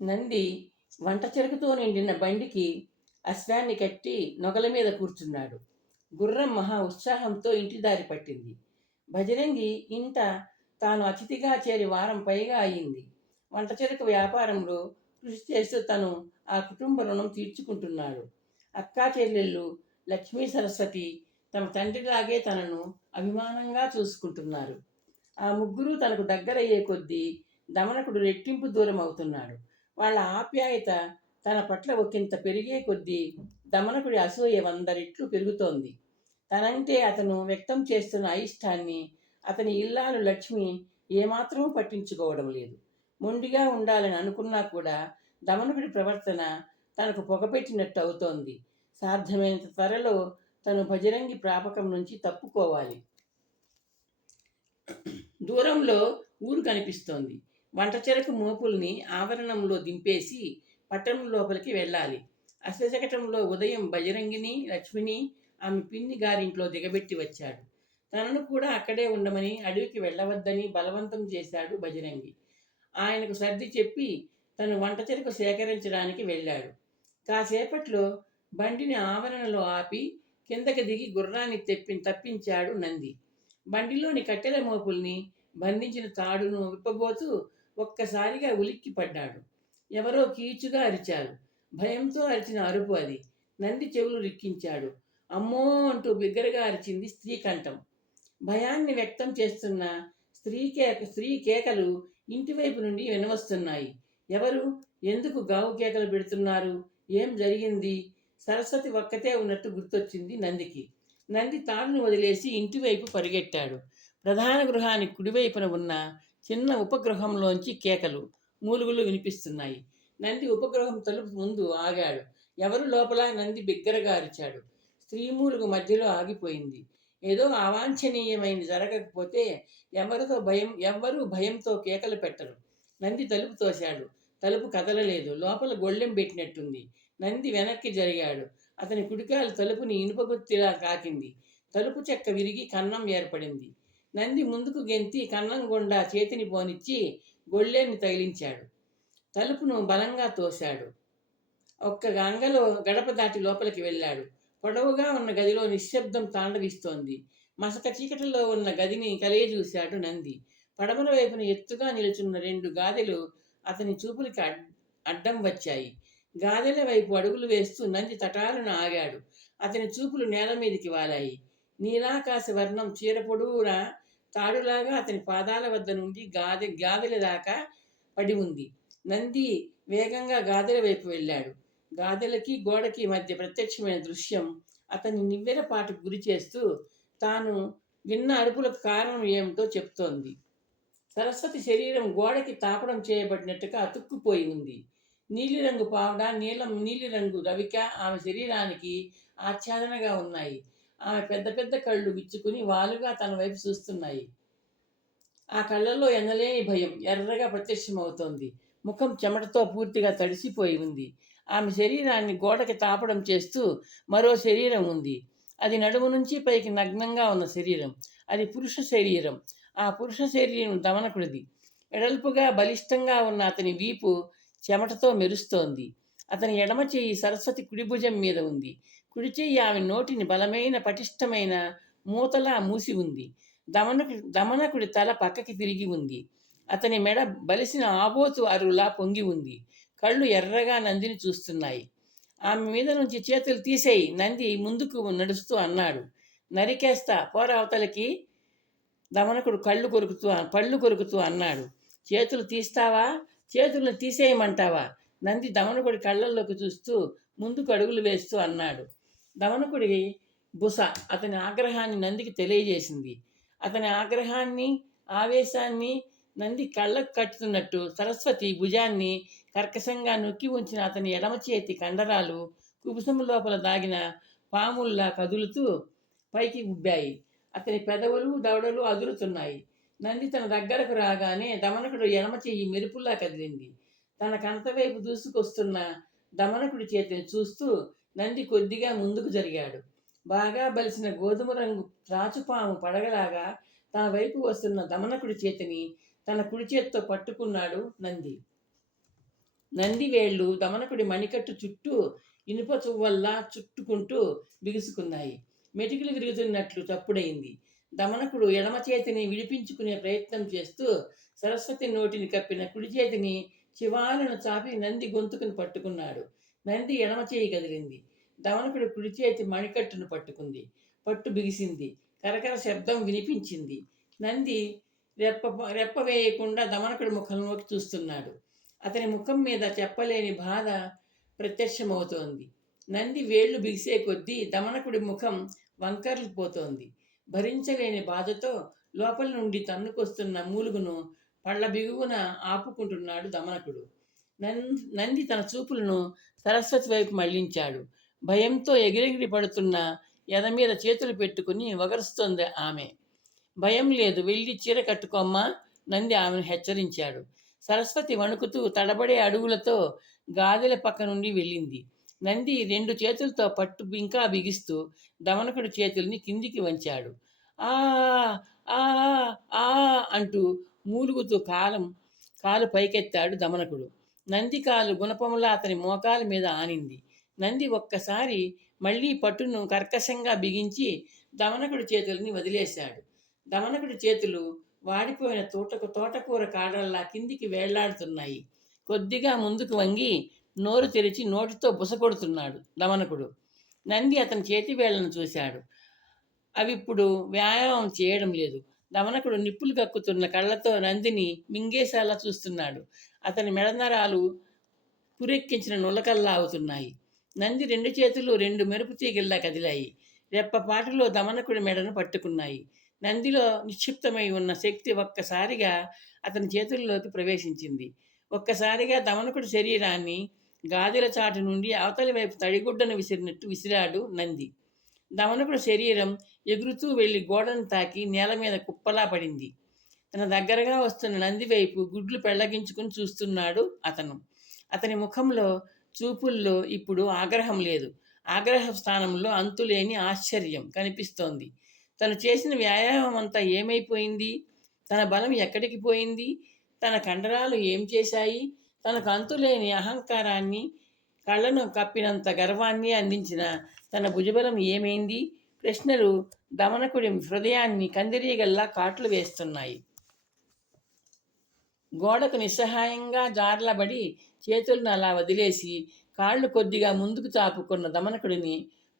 నంది వంట చెరుకుతో నిండిన బండికి అశ్వాన్ని కట్టి నొగల మీద కూర్చున్నాడు. గుర్రం మహా ఉత్సాహంతో ఇంటి దారి పట్టింది. భజరంగి ఇంట తాను అతిథిగా చేరి వారం పైగా అయింది. వంట చెరుకు వ్యాపారంలో కృషి చేస్తూ తను ఆ కుటుంబ రుణం తీర్చుకుంటున్నాడు. అక్కా చెల్లెళ్ళు లక్ష్మీ సరస్వతి తమ తండ్రిలాగే తనను అభిమానంగా చూసుకుంటున్నారు. ఆ ముగ్గురు తనకు దగ్గరయ్యే కొద్దీ దమనకుడు రెట్టింపు దూరం అవుతున్నాడు. వాళ్ళ ఆప్యాయత తన పట్ల ఒకంత పెరిగే కొద్దీ దమనకుడి అసూయ 100 రెట్లు పెరుగుతోంది. తనంటే అతను వ్యక్తం చేస్తున్న అయిష్టాన్ని అతని ఇల్లాలు లక్ష్మి ఏమాత్రం పట్టించుకోవడం లేదు. మొండిగా ఉండాలని అనుకున్నా కూడా దమనకుడి ప్రవర్తన తనకు పొగపెట్టినట్టు అవుతోంది. సాధ్యమైనంత త్వరలో తను భజరంగి ప్రాపకం నుంచి తప్పుకోవాలి. దూరంలో ఊరు కనిపిస్తోంది. వంట చెరకు మోపుల్ని ఆవరణంలో దింపేసి పట్టణం లోపలికి వెళ్ళాలి. అశ్వశకటంలో ఉదయం బజరంగిని, లక్ష్మిని ఆమె పిన్ని గారింట్లో దిగబెట్టి వచ్చాడు. తనను కూడా అక్కడే ఉండమని, అడవికి వెళ్ళవద్దని బలవంతం చేశాడు బజరంగి. ఆయనకు సర్ది చెప్పి తను వంట చెరకు సేకరించడానికి వెళ్ళాడు. కాసేపట్లో బండిని ఆవరణలో ఆపి కిందకి దిగి గుర్రాన్ని తప్పించాడు నంది. బండిలోని కట్టెల మోపుల్ని బంధించిన తాడును విప్పబోతూ ఒక్కసారిగా ఉలిక్కి పడ్డాడు. ఎవరో కీచుగా అరిచారు. భయంతో అరిచిన అరుపు అది. నంది చెవులు రిక్కించాడు. అమ్మో అంటూ బిగ్గరగా అరిచింది స్త్రీ కంఠం. భయాన్ని వ్యక్తం చేస్తున్న స్త్రీ కేకలు ఇంటివైపు నుండి వినవస్తున్నాయి. ఎవరు? ఎందుకు గావు కేకలు పెడుతున్నారు? ఏం జరిగింది? సరస్వతి ఒక్కతే ఉన్నట్టు గుర్తొచ్చింది నందికి. నంది తాడును వదిలేసి ఇంటివైపు పరిగెట్టాడు. ప్రధాన గృహానికి కుడివైపున ఉన్న చిన్న ఉపగృహంలోంచి కేకలు, మూలుగులు వినిపిస్తున్నాయి. నంది ఉపగృహం తలుపు ముందు ఆగాడు. ఎవరు లోపల? నంది బిగ్గరగా అరిచాడు. స్త్రీ మూలుగు మధ్యలో ఆగిపోయింది. ఏదో అవాంఛనీయమైనది జరగకపోతే ఎవ్వరూ భయంతో కేకలు పెట్టరు. నంది తలుపు తోశాడు. తలుపు కదలలేదు. లోపల గొళ్ళెం పెట్టినట్టుంది. నంది వెనక్కి జరిగాడు. అతని కుడికాలు తలుపుని ఇనుపగుత్తిలా తాకింది. తలుపు చెక్క విరిగి కన్నం ఏర్పడింది. నంది ముందుకు గెంతి కన్నం గుండా చేతిని పోనిచ్చి గొళ్ళెన్ని తగిలించాడు. తలుపును బలంగా తోశాడు. ఒక్క గంగలో గడప దాటి లోపలికి వెళ్ళాడు. పొడవుగా ఉన్న గదిలో నిశ్శబ్దం తాండవిస్తోంది. మసక చీకటిలో ఉన్న గదిని కలయజూశాడు నంది. పడమర వైపున ఎత్తుగా నిలుచున్న 2 గాదెలు అతని చూపులకి అడ్డం వచ్చాయి. గాదెల వైపు అడుగులు వేస్తూ నంది తటాలున ఆగాడు. అతని చూపులు నేల మీదకి వాలాయి. నీలాకాశ వర్ణం చీర పొడవునా తాడులాగా అతని పాదాల వద్ద నుండి గాదెల దాకా పడి ఉంది. నంది వేగంగా గాదెల వైపు వెళ్ళాడు. గాదెలకి గోడకి మధ్య ప్రత్యక్షమైన దృశ్యం అతన్ని నివ్వెరపాటుకు గురి చేస్తూ తాను విన్న అరుపులకు కారణం ఏమిటో చెప్తోంది. సరస్వతి శరీరం గోడకి తాపడం చేయబడినట్టుగా అతుక్కుపోయి ఉంది. నీలిరంగు పావడ, నీలిరంగు రవిక ఆమె శరీరానికి ఆచ్ఛాదనగా ఉన్నాయి. ఆమె పెద్ద పెద్ద కళ్ళు విచ్చుకుని వాలుగా తన వైపు చూస్తున్నాయి. ఆ కళ్ళల్లో ఎనలేని భయం ఎర్రగా ప్రత్యక్షమవుతోంది. ముఖం చెమటతో పూర్తిగా తడిసిపోయి ఉంది. ఆమె శరీరాన్ని గోడకి తాపడం చేస్తూ మరో శరీరం ఉంది. అది నడుము నుంచి పైకి నగ్నంగా ఉన్న శరీరం. అది పురుష శరీరం. ఆ పురుష శరీరం దమనకుడిది. వెడల్పుగా బలిష్టంగా ఉన్న అతని వీపు చెమటతో మెరుస్తోంది. అతని ఎడమ చెయ్యి సరస్వతి కుడి భుజం మీద ఉంది. కుడి చెయ్యి ఆమె నోటిని బలమైన పటిష్టమైన మూతలా మూసి ఉంది. దమనకుడి తల పక్కకి తిరిగి ఉంది. అతని మెడ బలిసిన ఆబోతు అరులా పొంగి ఉంది. కళ్ళు ఎర్రగా నందిని చూస్తున్నాయి. ఆమె మీద నుంచి చేతులు తీసేయి, నంది ముందుకు నడుస్తూ అన్నాడు. నరికేస్తా, పోర అవతలకి. దమనకుడు పళ్ళు కొరుకుతూ అన్నాడు. చేతులు తీస్తావా? చేతులను తీసేయమంటావా? నంది దమనకుడి కళ్ళల్లోకి చూస్తూ ముందుకు అడుగులు వేస్తూ అన్నాడు. దమనకుడి బుస అతని ఆగ్రహాన్ని నందికి తెలియజేసింది. అతని ఆగ్రహాన్ని, ఆవేశాన్ని నంది కళ్ళకు కట్టుతున్నట్టు సరస్వతి భుజాన్ని కర్కశంగా నొక్కి ఉంచిన అతని ఎడమ చేతి కండరాలు కుబుసం లోపల దాగిన పాముల్లా కదులుతూ పైకి ఉబ్బాయి. అతని పెదవులు, దవడలు అదురుతున్నాయి. నంది తన దగ్గరకు రాగానే దమనకుడు ఎడమ చెయ్యి మెరుపుల్లా కదిలింది. తన కంతవైపు దూసుకొస్తున్న దమనకుడి చేతిని చూస్తూ నంది కొద్దిగా ముందుకు జరిగాడు. బాగా బలిసిన గోధుమ రంగు త్రాచుపాము పడగలాగా తన వైపు వస్తున్న దమనకుడి చేతిని తన కుడి చేత్తో పట్టుకున్నాడు నంది. నంది వేళ్ళు దమనకుడి మణికట్టు చుట్టూ ఇనుప చువ్వల్లా చుట్టుకుంటూ బిగుసుకున్నాయి. మెటికలు విరుగుతున్నట్లు చప్పుడైంది. దమనకుడు ఎడమ చేతిని విడిపించుకునే ప్రయత్నం చేస్తూ సరస్వతి నోటిని కప్పిన కుడి చేతిని చివాలను చాపి నంది గొంతుకుని పట్టుకున్నాడు. నంది ఎడమ చేయి కదిలింది. దమనకుడి కుడి చేతి మణికట్టును పట్టుకుంది. పట్టు బిగిసింది. కరకర శబ్దం వినిపించింది. నంది రెప్ప రెప్ప వేయకుండా దమనకుడి ముఖంలోకి చూస్తున్నాడు. అతని ముఖం మీద చెప్పలేని బాధ ప్రత్యక్షమవుతోంది. నంది వేళ్లు బిగిసే కొద్దీ దమనకుడి ముఖం వంకర్లు పోతోంది. భరించలేని బాధతో లోపల నుండి తన్నుకొస్తున్న మూలుగును పళ్ళ బిగువున ఆపుకుంటున్నాడు దమనకుడు. నంది తన చూపులను సరస్వతి వైపు మళ్లించాడు. భయంతో ఎగిరెగిరి పడుతున్న ఎద మీద చేతులు పెట్టుకుని వగరుస్తోంది ఆమె. భయం లేదు, వెళ్ళి చీర కట్టుకోమ్మా, నంది ఆమెను హెచ్చరించాడు. సరస్వతి వణుకుతూ తడబడే అడుగులతో గాదెల పక్క నుండి వెళ్ళింది. నంది 2 చేతులతో పట్టు ఇంకా బిగిస్తూ దమనకుడి చేతుల్ని కిందికి వంచాడు. ఆ ఆ ఆ అంటూ మూలుగుతూ కాలు పైకెత్తాడు దమనకుడు. నంది కాలు గుణపములా అతని మోకాల మీద ఆనింది. నంది ఒక్కసారి మళ్ళీ పట్టును కర్కశంగా బిగించి దమనకుడి చేతుల్ని వదిలేశాడు. దమనకుడి చేతులు వాడిపోయిన తోటకూర కాడల్లా కిందికి వేళ్లాడుతున్నాయి. కొద్దిగా ముందుకు వంగి నోరు తెరిచి నోటితో బుసకొడుతున్నాడు దమనకుడు. నంది అతని చేతి వేళ్లను చూశాడు. అవిప్పుడు వ్యాయామం చేయడం లేదు. దమనకుడు నిప్పులు కక్కుతున్న కళ్ళతో నందిని మింగేసేలా చూస్తున్నాడు. అతని మెడనరాలు పురెక్కించిన నులకల్లా అవుతున్నాయి. నంది 2 చేతులు 2 మెరుపు తీగల్లా కదిలాయి. రెప్పపాటులో దమనకుడి మెడను పట్టుకున్నాయి. నందిలో నిక్షిప్తమై ఉన్న శక్తి ఒక్కసారిగా అతని చేతుల్లోకి ప్రవేశించింది. ఒక్కసారిగా దమనకుడి శరీరాన్ని గాజుల చాటు నుండి అవతలి వైపు తడిగుడ్డను విసిరినట్టు విసిరాడు నంది. దమనకుడి శరీరం ఎగురుతూ వెళ్ళి గోడను తాకి నేల మీద కుప్పలా పడింది. తన దగ్గరగా వస్తున్న నంది వైపు గుడ్లు పెళ్లగించుకుని చూస్తున్నాడు అతను. అతని ముఖంలో చూపుల్లో ఇప్పుడు ఆగ్రహం లేదు. ఆగ్రహ స్థానంలో అంతులేని ఆశ్చర్యం కనిపిస్తోంది. తను చేసిన వ్యాయామం అంతా ఏమైపోయింది? తన బలం ఎక్కడికి పోయింది? తన కండరాలు ఏం చేశాయి? తనకు అంతులేని అహంకారాన్ని, కళ్ళను కప్పినంత గర్వాన్ని అందించిన తన భుజబలం ఏమైంది? ప్రశ్నలు దమనకుడి హృదయాన్ని కందిరీగల్లా కాట్లు వేస్తున్నాయి. గోడకు నిస్సహాయంగా జార్లబడి చేతులను అలా వదిలేసి కాళ్ళు కొద్దిగా ముందుకు చాపుకున్న దమనకుడిని,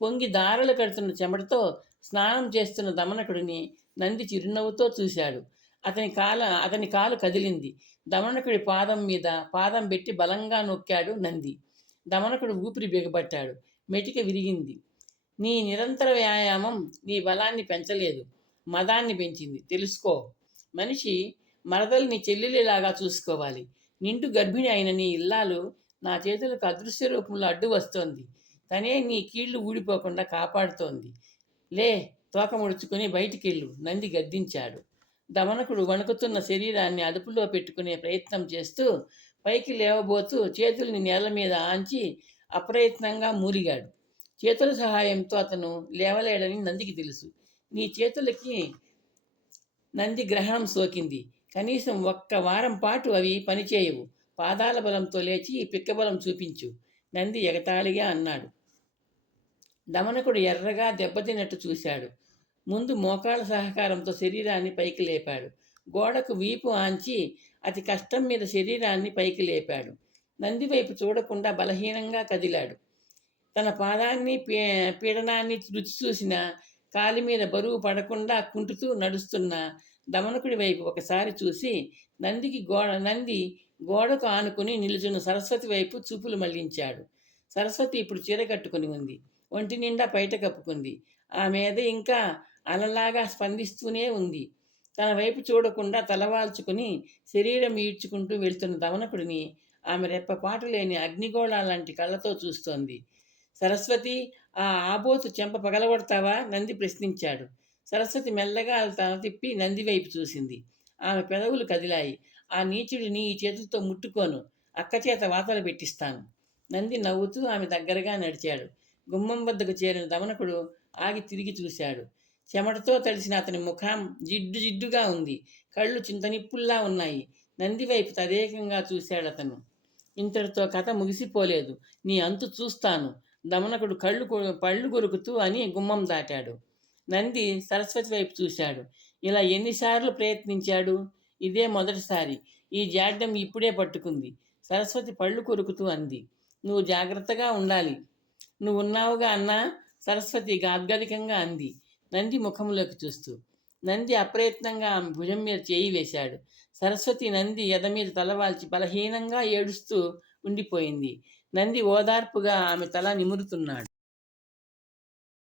పొంగి దారలు కడుతున్న చెమటతో స్నానం చేస్తున్న దమనకుడిని నంది చిరునవ్వుతో చూశాడు. అతని కాలు కదిలింది. దమనకుడి పాదం మీద పాదం పెట్టి బలంగా నొక్కాడు నంది. దమనకుడు ఊపిరి బిగబట్టాడు. మెటిక విరిగింది. నీ నిరంతర వ్యాయామం నీ బలాన్ని పెంచలేదు, మదాన్ని పెంచింది. తెలుసుకో. మనిషి మరదల్ని చెల్లెలిలాగా చూసుకోవాలి. నిండు గర్భిణి అయిన నీ ఇల్లాలు నా చేతులకు అదృశ్య రూపంలో అడ్డు వస్తోంది. తనే నీ కీళ్లు ఊడిపోకుండా కాపాడుతోంది. లే, తోక ముడుచుకుని బయటికెళ్ళు, నంది గద్దించాడు. దమనకుడు వణుకుతున్న శరీరాన్ని అదుపులో పెట్టుకునే ప్రయత్నం చేస్తూ పైకి లేవబోతూ చేతుల్ని నేల మీద ఆంచి అప్రయత్నంగా మూలిగాడు. చేతుల సహాయంతో అతను లేవలేడని నందికి తెలుసు. నీ చేతులకి నంది గ్రహణం సోకింది. కనీసం 1 వారం పాటు అవి పనిచేయవు. పాదాల బలంతో లేచి పిక్కబలం చూపించు, నంది ఎగతాళిగా అన్నాడు. దమనకుడు ఎర్రగా దెబ్బతిన్నట్టు చూశాడు. ముందు మోకాళ్ళ సహకారంతో శరీరాన్ని పైకి లేపాడు. గోడకు వీపు ఆంచి అతి కష్టం మీద శరీరాన్ని పైకి లేపాడు. నంది వైపు చూడకుండా బలహీనంగా కదిలాడు. తన పాదాన్ని పీడనాన్ని రుచి చూసిన, కాలి మీద బరువు పడకుండా కుంటుతూ నడుస్తున్న దమనకుడి వైపు ఒకసారి చూసి నంది గోడకు ఆనుకుని నిలుచున్న సరస్వతి వైపు చూపులు మళ్లించాడు. సరస్వతి ఇప్పుడు చీర కట్టుకుని ఉంది. ఒంటి నిండా పైట కప్పుకుంది. ఆ మీద ఇంకా అలలాగా స్పందిస్తూనే ఉంది. తన వైపు చూడకుండా తలవాల్చుకుని శరీరం ఈడ్చుకుంటూ వెళ్తున్న దమనకుడిని ఆమె రెప్పపాటు లేని అగ్నిగోళాలాంటి కళ్ళతో చూస్తోంది. సరస్వతి, ఆ ఆబోతు చెంప పగలగొడతావా? నంది ప్రశ్నించాడు. సరస్వతి మెల్లగా తల తిప్పి నంది వైపు చూసింది. ఆమె పెదవులు కదిలాయి. ఆ నీచుడిని ఈ చేతులతో ముట్టుకోను, అక్కచేత వాతలు పెట్టిస్తాను. నంది నవ్వుతూ ఆమె దగ్గరగా నడిచాడు. గుమ్మం వద్దకు చేరిన దమనకుడు ఆగి తిరిగి చూశాడు. చెమటతో తడిసిన అతని ముఖం జిడ్డుగా ఉంది. కళ్ళు చింతనిప్పుల్లా ఉన్నాయి. నంది వైపు తదేకంగా చూశాడు అతను. ఇంతటితో కథ ముగిసిపోలేదు. నీ అంతు చూస్తాను. దమనకుడు పళ్ళు కొరుకుతూ అని గుమ్మం దాటాడు. నంది సరస్వతి వైపు చూశాడు. ఇలా ఎన్నిసార్లు ప్రయత్నించాడు? ఇదే మొదటిసారి. ఈ జాడ్యం ఇప్పుడే పట్టుకుంది. సరస్వతి పళ్ళు కొరుకుతూ అంది. నువ్వు జాగ్రత్తగా ఉండాలి. నువ్వున్నావుగా అన్నా, సరస్వతి గాద్గదికంగా అంది నంది ముఖంలోకి చూస్తూ. నంది అప్రయత్నంగా ఆమె భుజం మీద చేయి వేశాడు. సరస్వతి నంది ఎద మీద తలవాల్చి బలహీనంగా ఏడుస్తూ ఉండిపోయింది. నంది ఓదార్పుగా ఆమె తల నిమురుతున్నాడు.